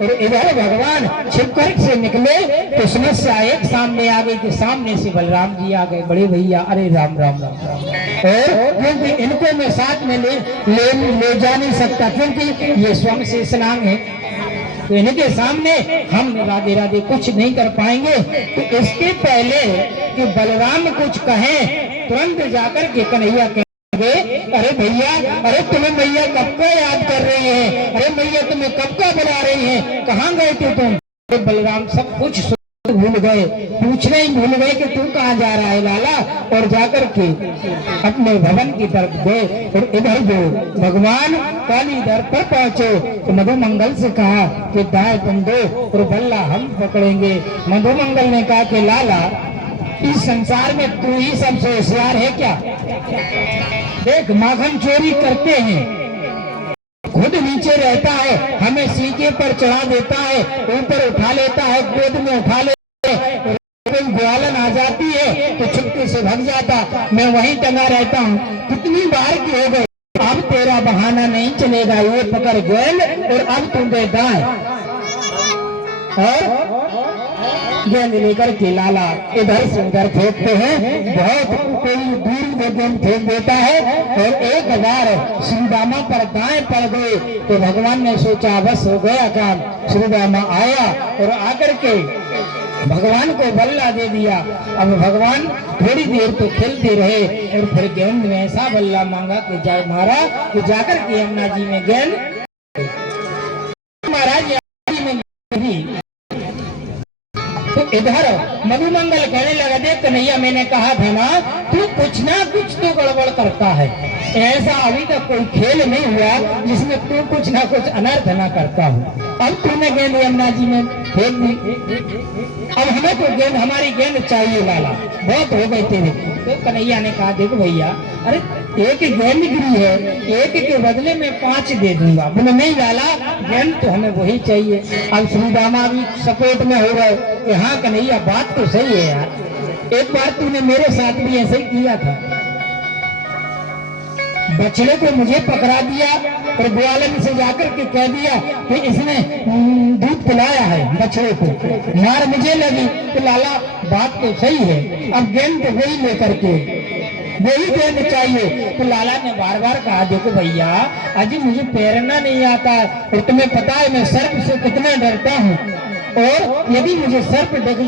और इधर भगवान छिपकर से निकले तो समस्या एक सामने आ गई कि सामने से बलराम जी आ गए। बड़े भैया, अरे राम राम राम राम। और क्योंकि इनको मैं साथ में ले जा नहीं सकता, क्योंकि ये स्वयं से स्नान है, तो इनके सामने हम राधे राधे कुछ नहीं कर पाएंगे। तो इसके पहले कि बलराम कुछ कहें, तुरंत जाकर के कन्हैया अरे भैया, अरे तुम्हें मैया कब का याद कर रही है, अरे मैया तुम्हें कब का बुला रही है, कहाँ गए थे तुम। अरे बलराम सब कुछ भूल गए, पूछना ही भूल गए कि तू कहाँ जा रहा है लाला, और जाकर के अपने भवन की तरफ गए। और इधर जो भगवान काली दर पर पहुंचे तो मधुमंगल से कहा कि दाएं तुम दो और बल्ला हम पकड़ेंगे। मधुमंगल ने कहा कि लाला, इस संसार में तू ही सबसे होशियार है क्या। देख, माखन चोरी करते हैं, खुद नीचे रहता है, हमें सीके पर चढ़ा देता है, ऊपर उठा लेता है, गोद में उठा लेता है, कोई ग्वालन आ जाती है तो चुपके से भाग जाता, मैं वहीं टंगा रहता हूँ। कितनी बार की हो गई, अब तेरा बहाना नहीं चलेगा, ये पकड़ गेंद और अब तुम दे दाएं। और गेंद लेकर के लाला इधर से उधर फेंकते हैं, बहुत कोई दूर में गेंद फेंक देता है, और एक बार श्रीदामा पर दाएं पड़ गए तो भगवान ने सोचा बस हो गया काम। श्रीदामा आया और आकर के भगवान को बल्ला दे दिया। अब भगवान थोड़ी देर तो खेलते रहे और फिर गेंद में ऐसा बल्ला मांगा कि जाए मारा कि जाकर के यमुना जी में गेंद महाराज तो इधर मधुमंगल कहने लगा, देख कन्हैया, मैंने कहा था ना तू कुछ ना कुछ तो गड़बड़ करता है, ऐसा अभी तक कोई खेल नहीं हुआ जिसमें तू कुछ ना कुछ अनर्थ ना करता हो। अब तूने गेंद यमुना जी में फेंक दी, अब हमें तो गेंद, हमारी गेंद चाहिए लाला, बहुत हो गए तेरे। तो कन्हैया ने कहा, देखो भैया, अरे एक गेंद गिरी है, एक के बदले में 5 दे दूंगा। बोले नहीं लाला, गेंद तो हमें वही चाहिए। अब श्रीदामा भी सपोर्ट में हो गए कि हाँ कन्हैया, बात तो सही है यार, एक बार तूने मेरे साथ भी ऐसे ही किया था, बछड़े को मुझे पकड़ा दिया और ग्वालन से जाकर के कह दिया कि इसने दूध पिलाया है बछड़े को, मार मुझे लगी। तो लाला बात तो सही है, अब गेंद तो वही लेकर के, वही गेंद चाहिए। तो लाला ने बार बार कहा, देखो भैया, अजी मुझे तैरना नहीं आता और तुम्हें पता है मैं सर्प से कितना डरता हूँ, और यदि मुझे सर्प दिख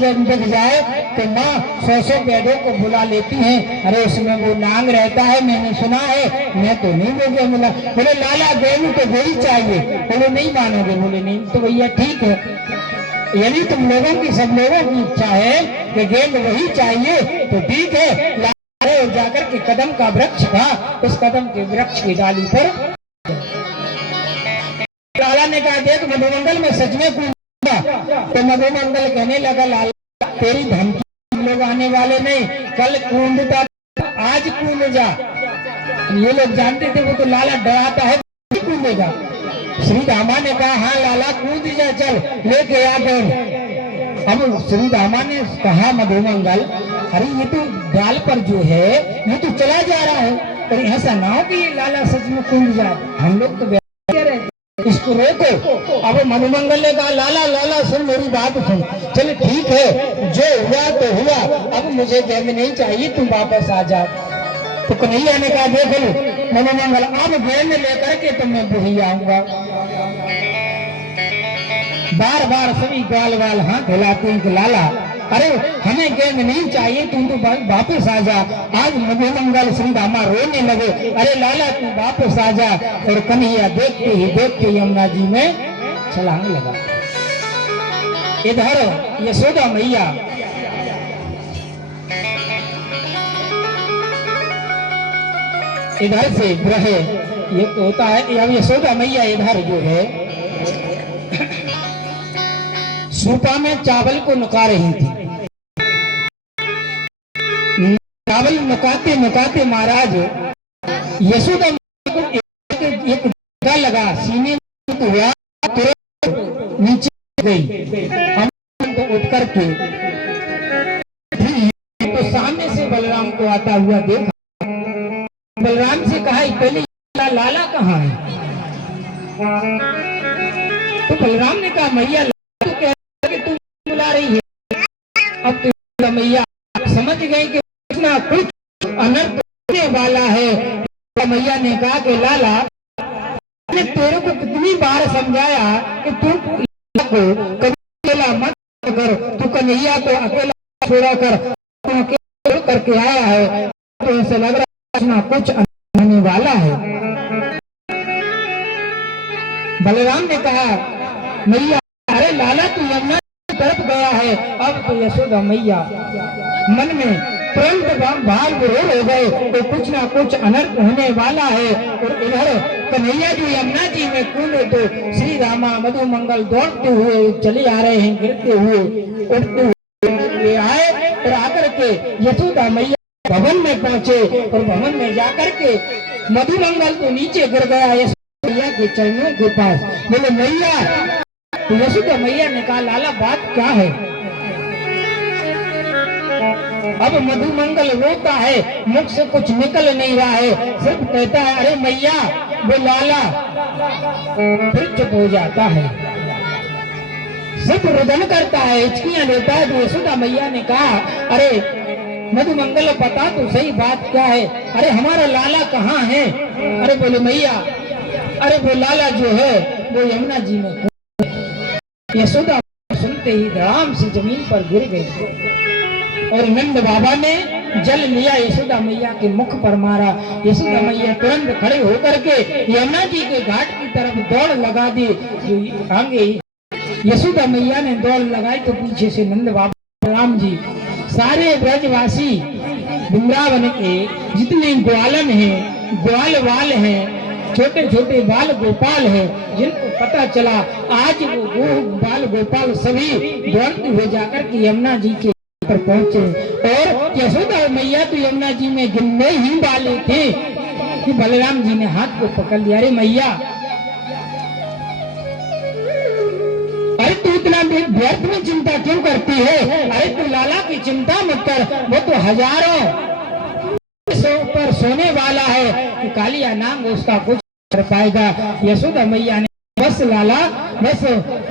जाए तो माँ 100 बैलों को बुला लेती हैं, अरे उसमें वो नांग रहता है, मैंने सुना है, मैं तो नहीं मुझे मिला। बोले लाला गेंद तो वही चाहिए। बोले नहीं मानोगे। बोले नहीं तो भैया ठीक है, यदि तुम लोगों की, सब लोगों की इच्छा है कि गेंद वही चाहिए तो ठीक है। जाकर के कदम का वृक्ष था, उस कदम के वृक्ष की डाली पर लाला ने कहा, देख मधुमंगल में सच में कूदूंगा। तो मधुमंगल कहने लगा, लाला तेरी धमकी हम लोग आने वाले नहीं, कल कूदता आज कूद जा। ये लोग जानते थे वो तो लाला डराता है, कूदेगा। श्रीदामा ने कहा, हाँ लाला कूद जा, चल लेके आ गए। अब श्रीदामा ने कहा, मधुमंगल अरे ये तो डाल पर जो है ये तो चला जा रहा है, और ऐसा ना हो कि ये लाला सच में कूद जाए, हम लोग तो इसको रोको। अब मधुमंगल ने कहा, लाला लाला सुन मेरी बात सुन, चल ठीक है, जो हुआ तो हुआ, अब मुझे गेंद नहीं चाहिए, तुम वापस आ जा। तो कन्हैया ने कहा, देख लो मधुमंगल, अब गेंद लेकर के तुम मैं वही आऊंगा। बार बार सभी ग्वाल वाल हाथ हिलाते हैं कि लाला अरे हमें गेंद नहीं चाहिए, तुम तो वापस आ जा। आज मधुमंगल श्रीदामा रोने लगे, अरे लाला तू वापस आ जा। और कन्हैया देखते ही देखते यमुना जी में छलांग लगा। इधर यशोदा मैया इधर से ग्रह ये होता है, अब यशोदा मैया इधर जो है सूपा में चावल को नुका रही थी। चावल नुकाते नुकाते महाराज यशोदा को एक धक्का लगा, सीने में तो हुआ, तुरंत नीचे गई। हम तो उठ करके तो सामने से बलराम को आता हुआ देखा। बलराम से कहा, पहले लाला कहाँ है? तो बलराम ने कहा मैया तू कह रही कि तू बुला रही है। अब तो मैया समझ गई कि कुछ ना कुछ अनर्थ होने वाला है। तो मैया ने कहा कि लाला मैंने तेरे को कितनी बार समझाया कि तू को कभी अकेला मत कर, तू कन्हैया को अकेला छोड़ा कर, तू अकेला करके आया है तो ऐसे लग रहा है कुछ ना कुछ होने वाला है। बलराम ने कहा मैया अरे लाला तू यमुना की तरफ गया है। अब तो यशोदा मैया मन में तुरंत भाव विरोध हो गए तो कुछ ना कुछ अनर्थ होने वाला है। और इधर कन्हैया जी यमुना जी में कूदे तो श्री रामा मधु मंगल दौड़ते हुए चले आ रहे हैं, गिरते हुए उठते हुए आए और आकर के यशोदा मैया भवन में पहुंचे और भवन में जाकर के मधु मंगल तो नीचे गिर गया यशोदा मैया के चरणों के पास। बोले मैया, तो यशोदा मैया ने कहा लाला बात क्या है। अब मधु मंगल रोता है, मुख से कुछ निकल नहीं रहा है, सिर्फ कहता है अरे मैया वो लाला, फिर चुप हो जाता है, सिर्फ रुदन करता है, हिचकियां लेता है। तो यशोदा मैया ने कहा अरे मधु मंगल बता तो सही बात क्या है, अरे हमारा लाला कहाँ है। अरे बोले मैया अरे वो लाला जो है वो यमुना जी में। यशोदा सुनते ही धड़ाम से जमीन पर गिर गई और नंद बाबा ने जल लिया यशोदा मैया के मुख पर मारा। यशोदा मैया तुरंत खड़े होकर के यमुना जी के घाट की तरफ दौड़ लगा दी। आगे यशोदा मैया ने दौड़ लगाई तो पीछे से नंद बाबा राम जी सारे ब्रजवासी वृंदावन के जितने ग्वालन हैं, ग्वाल वाल हैं, छोटे छोटे बाल गोपाल हैं, जिनको पता चला आज वो बाल गोपाल सभी दौड़ते हुए जाकर के यमुना जी के पर पहुंचे। और यशोदा मैया तो यमुना जी में गिनने ही वाले थे कि बलराम जी ने हाथ को पकड़ लिया। अरे मैया अरे तू इतना व्यर्थ में चिंता क्यों करती है, अरे तू लाला की चिंता मत कर, वो तो हजारों पर सोने वाला है कि कालिया नाम उसका कुछ कर पाएगा। यशोदा मैया ने बस लाला बस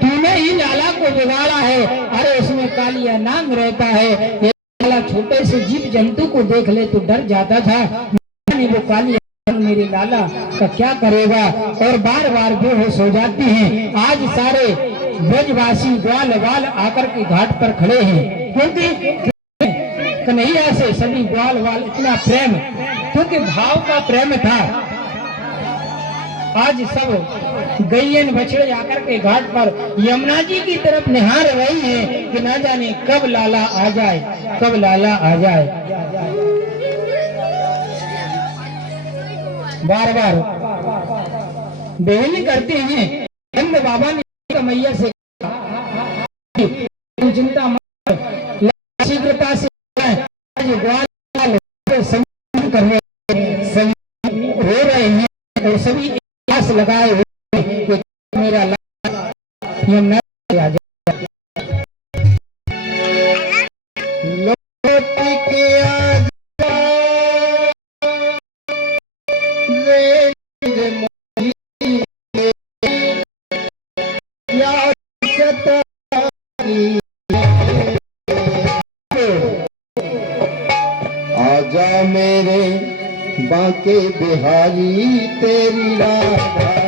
तूने ही लाला को बिगाड़ा है, अरे उसमें कालिया नांग रहता है, लाला छोटे से जीव जंतु को देख ले तो डर जाता था, वो कालिया मेरे लाला का क्या करेगा। और बार बार बेहोश हो जाती हैं। आज सारे ब्रजवासी ग्वाल वाल आकर के घाट पर खड़े हैं क्योंकि कन्हैया से सभी ग्वाल वाल इतना प्रेम, क्योंकि भाव का प्रेम था। आज सब गैयन बछड़े आकर के घाट पर यमुना जी की तरफ निहार रही हैं कि ना जाने कब लाला आ जाए, कब लाला आ जाए। बार बार बेहली करते हैं। नंद बाबा ने मैया से चिंता मत, शीघ्रता से हो रहे हैं और सभी आस लगाए हुए मेरा यमुना आ जाए। आजा मेरे बांके बिहारी तेरी राह